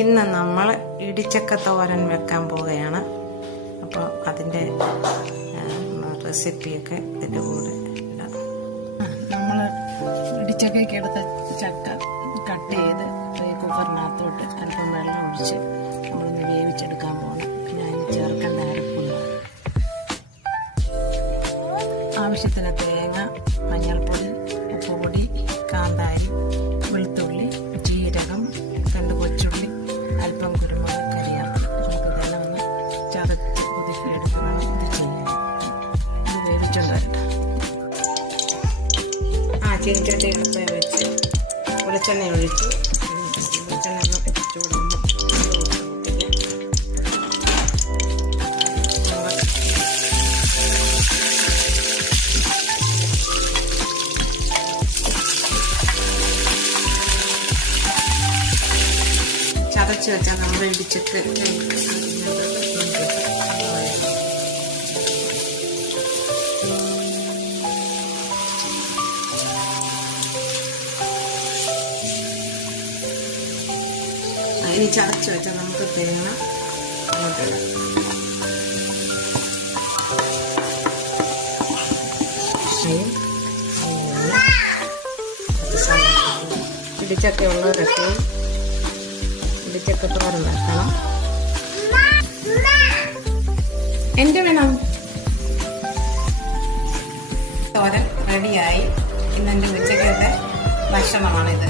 ഇന്ന് നമ്മൾ ഇടിച്ചക്ക തോരൻ വെക്കാൻ പോവുകയാണ്. അപ്പോൾ അതിൻ്റെ റെസിപ്പിയൊക്കെ ഇതിൻ്റെ കൂടെ ഇടാം. നമ്മൾ ഇടിച്ചക്കയ്ക്ക് എടുത്ത ചക്ക കട്ട് ചെയ്ത് കുക്കറിനകത്തോട്ട് അല്പം വെള്ളം ഒഴിച്ച് നമ്മളൊന്ന് വേവിച്ചെടുക്കാൻ പോകണം. പിന്നെ അതിന് ചേർക്കേണ്ട അരപ്പുണ്ട്. ആവശ്യത്തിന് തേങ്ങ, മഞ്ഞൾപ്പൊടി, ഉപ്പുപൊടി, കാന്താരി, വെളുത്തുള്ളി, ജീരകം, 2 കൊച്ചുള്ളി, അല്പം കുരുമുളക്, കരിയാപ്പില. നമുക്കിതെല്ലാം ഒന്ന് ചതച്ച് കുതിർത്തിയെടുക്കണം. ഇത് ചെയ്യാം. ഇത് വേവിച്ചുകൊണ്ട് വരട്ടെ. ചീനിച്ചട്ടി അടുപ്പേ വെച്ച് വെളിച്ചെണ്ണ ഒഴിച്ചു. വെളിച്ചെണ്ണ ഒന്ന് ചൂടുമ്പോൾ ചതച്ച് വെച്ചാൽ നമ്മൾ ഇടിച്ചിട്ട് ഇനി ചതച്ച് വെച്ചാൽ നമുക്ക് തേങ്ങ അങ്ങോട്ടിടാം. ഇടിച്ചൊക്കെ ഉള്ളവരൊക്കെ ഇടിച്ചൊക്കെ തോരൻ വെക്കണം. എന്ത് വേണം? തോരൻ റെഡിയായി. ഇന്നെൻ്റെ ഉച്ചക്കത്തെ ഭക്ഷണമാണിത്.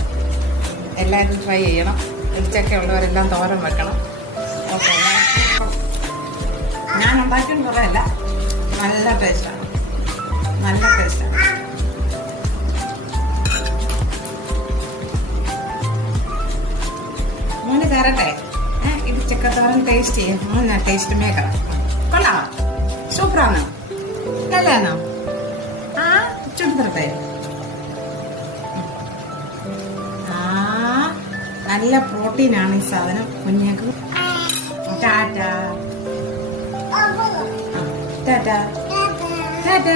എല്ലാവരും ട്രൈ ചെയ്യണം. ഇടിച്ചൊക്കെ ഉള്ളവരെല്ലാം തോരൻ വെക്കണം. ഓക്കെ, ഞാൻ ഉണ്ടാക്കിയും കുറേയല്ല. നല്ല ടേസ്റ്റാണ്, നല്ല ടേസ്റ്റാണ്. മോന് തരട്ടെ? ഇടിച്ചക്കത്തോരൻ ടേസ്റ്റ് ചെയ്യും. മോന് ടേസ്റ്റ് മേക്കർ. കൊള്ളാം, സൂപ്പറാണ്. നല്ലതാണോ? ചുട്ടു തരട്ടെ? നല്ല പ്രോട്ടീനാണ് ഈ സാധനം കുഞ്ഞുങ്ങൾക്ക്. ടാറ്റ ടാറ്റ ടാറ്റ.